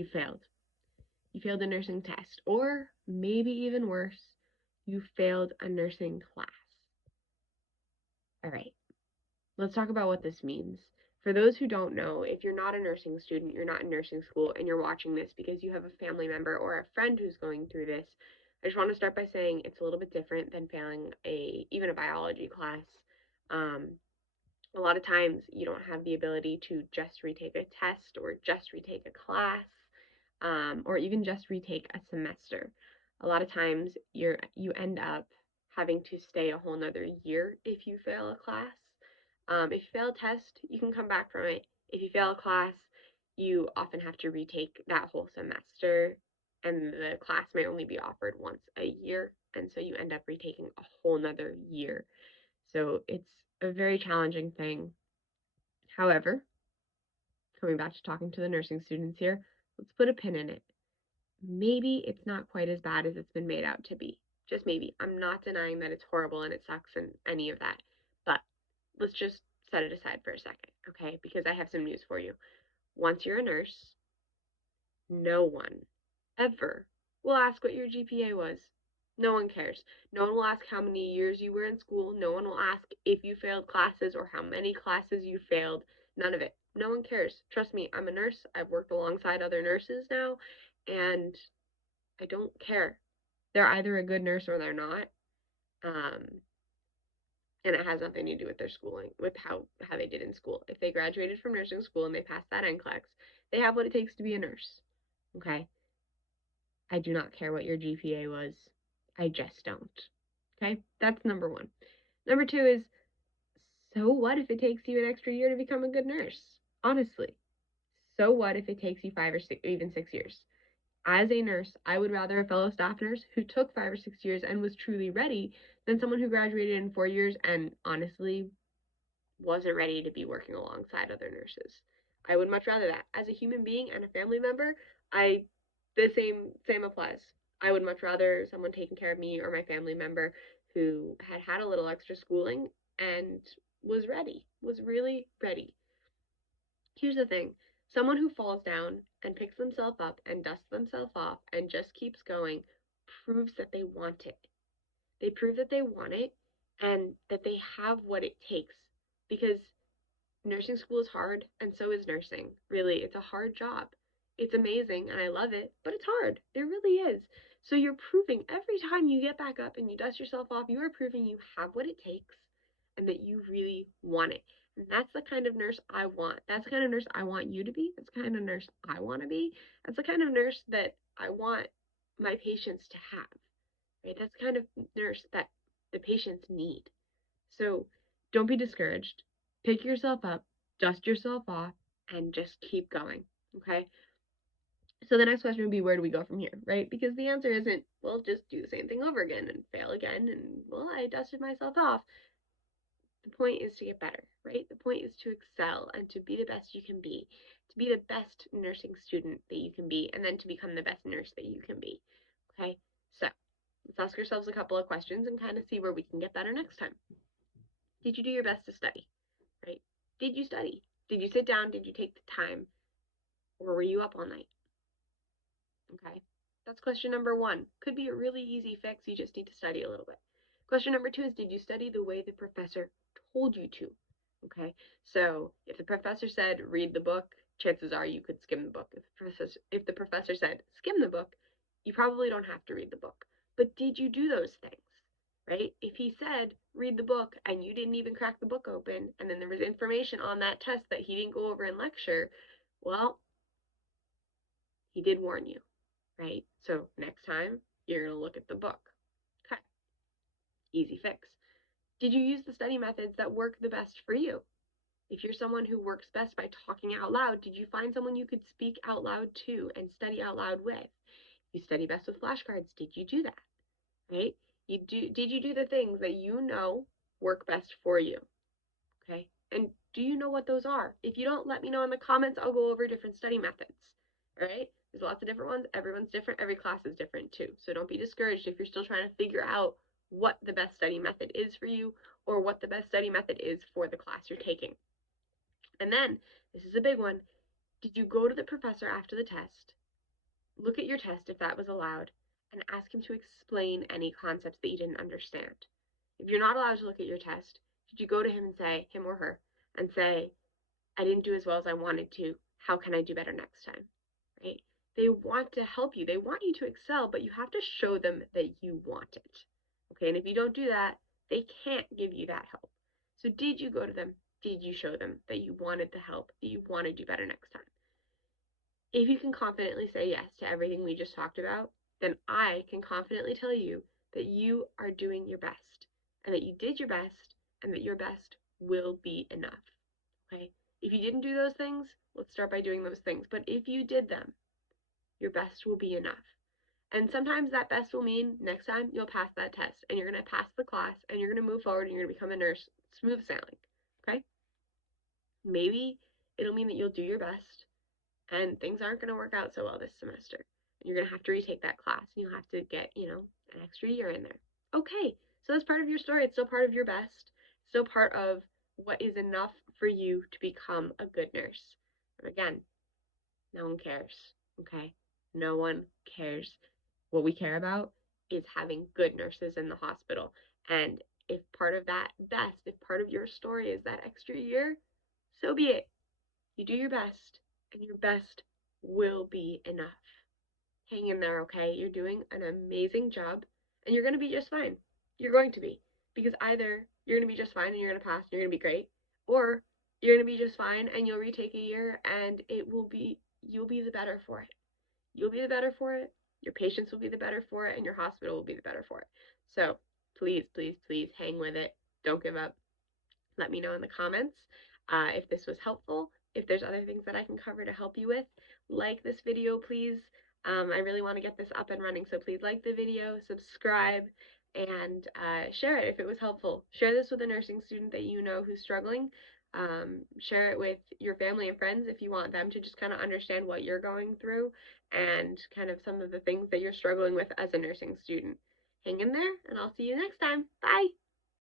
You failed. You failed a nursing test, or maybe even worse, you failed a nursing class. All right, let's talk about what this means. For those who don't know, if you're not a nursing student, you're not in nursing school, and you're watching this because you have a family member or a friend who's going through this, I just want to start by saying it's a little bit different than failing even a biology class. Um, a lot of times you don't have the ability to just retake a test or just retake a class, or even just retake a semester. A lot of times you end up having to stay a whole nother year if you fail a class. If you fail a test, you can come back from it. If you fail a class, you often have to retake that whole semester, and the class may only be offered once a year, and so you end up retaking a whole nother year. So it's a very challenging thing. However, coming back to talking to the nursing students here, let's put a pin in it. Maybe it's not quite as bad as it's been made out to be. Just maybe. I'm not denying that it's horrible and it sucks and any of that. But let's just set it aside for a second, okay? Because I have some news for you. Once you're a nurse, no one ever will ask what your GPA was. No one cares. No one will ask how many years you were in school. No one will ask if you failed classes or how many classes you failed. None of it. No one cares. Trust me, I'm a nurse. I've worked alongside other nurses now, and I don't care. They're either a good nurse or they're not. Um, and it has nothing to do with their schooling, with how they did in school. If they graduated from nursing school and they passed that NCLEX, they have what it takes to be a nurse. Okay? I do not care what your GPA was. I just don't. Okay? That's number one. Number two is, so what if it takes you an extra year to become a good nurse? Honestly. So what if it takes you 5 or even 6 years? As a nurse, I would rather a fellow staff nurse who took 5 or 6 years and was truly ready than someone who graduated in 4 years and honestly wasn't ready to be working alongside other nurses. I would much rather that. As a human being and a family member, the same applies. I would much rather someone taking care of me or my family member who had a little extra schooling and was ready, was really ready. Here's the thing. Someone who falls down and picks themselves up and dusts themselves off and just keeps going proves that they want it. They prove that they want it and that they have what it takes, because nursing school is hard, and so is nursing. Really, it's a hard job. It's amazing, and I love it, but it's hard. It really is. So you're proving every time you get back up and you dust yourself off, you are proving you have what it takes and that you really want it. And that's the kind of nurse I want. That's the kind of nurse I want you to be. That's the kind of nurse I want to be. That's the kind of nurse that I want my patients to have. Right? That's the kind of nurse that the patients need. So don't be discouraged. Pick yourself up, dust yourself off, and just keep going. Okay? So the next question would be, where do we go from here, right? Because the answer isn't, well, just do the same thing over again and fail again and, well, I dusted myself off. The point is to get better, right? The point is to excel and to be the best you can be, to be the best nursing student that you can be, and then to become the best nurse that you can be. Okay? So let's ask ourselves a couple of questions and kind of see where we can get better next time. Did you do your best to study? Right? Did you study? Did you sit down? Did you take the time? Or were you up all night? Okay. That's question number one. Could be a really easy fix. You just need to study a little bit. Question number two is, did you study the way the professor told you to? Okay. So if the professor said read the book, chances are you could skim the book. If the professor said skim the book, you probably don't have to read the book. But did you do those things? Right? If he said read the book and you didn't even crack the book open, and then there was information on that test that he didn't go over in lecture, well, he did warn you, right? So next time you're going to look at the book. Okay, easy fix. Did you use the study methods that work the best for you? If you're someone who works best by talking out loud, did you find someone you could speak out loud to and study out loud with? You study best with flashcards. Did you do that? Right? Did you do the things that you know work best for you? Okay? And do you know what those are? If you don't, let me know in the comments. I'll go over different study methods. All right? There's lots of different ones. Everyone's different. Every class is different too. So don't be discouraged if you're still trying to figure out what the best study method is for you, or what the best study method is for the class you're taking. And then, this is a big one. Did you go to the professor after the test look at your test if that was allowed, and ask him to explain any concepts that you didn't understand. If you're not allowed to look at your test, should you go to him and say, him or her, and say, I didn't do as well as I wanted to. How can I do better next time? Right? They want to help you. They want you to excel, but you have to show them that you want it. Okay? And if you don't do that, they can't give you that help. So did you go to them? Did you show them that you wanted the help, that you want to do better next time? If you can confidently say yes to everything we just talked about, then I can confidently tell you that you are doing your best and that you did your best and that your best will be enough. Okay? If you didn't do those things, let's start by doing those things. But if you did them, your best will be enough. And sometimes that best will mean next time you'll pass that test and you're going to pass the class and you're going to move forward and you're going to become a nurse smooth sailing. Okay? Maybe it'll mean that you'll do your best and things aren't going to work out so well this semester. And you're going to have to retake that class and you'll have to get, an extra year in there. Okay, so that's part of your story. It's still part of your best, still part of what is enough for you to become a good nurse. And again, no one cares, okay? No one cares. What we care about is having good nurses in the hospital. And if part of that best, if part of your story is that extra year, so be it. You do your best, and your best will be enough. Hang in there, okay? You're doing an amazing job, and you're going to be just fine. You're going to be. Because either you're going to be just fine and you're going to pass and you're going to be great, or you're going to be just fine and you'll retake a year and you'll be the better for it. You'll be the better for it, your patients will be the better for it, and your hospital will be the better for it. So please, please, please hang with it. Don't give up. Let me know in the comments if this was helpful, if there's other things that I can cover to help you with. Like this video, please. I really want to get this up and running, so please like the video, subscribe, and share it if it was helpful. Share this with a nursing student that you know who's struggling. Share it with your family and friends if you want them to just kind of understand what you're going through and kind of some of the things that you're struggling with as a nursing student. Hang in there, and I'll see you next time. Bye!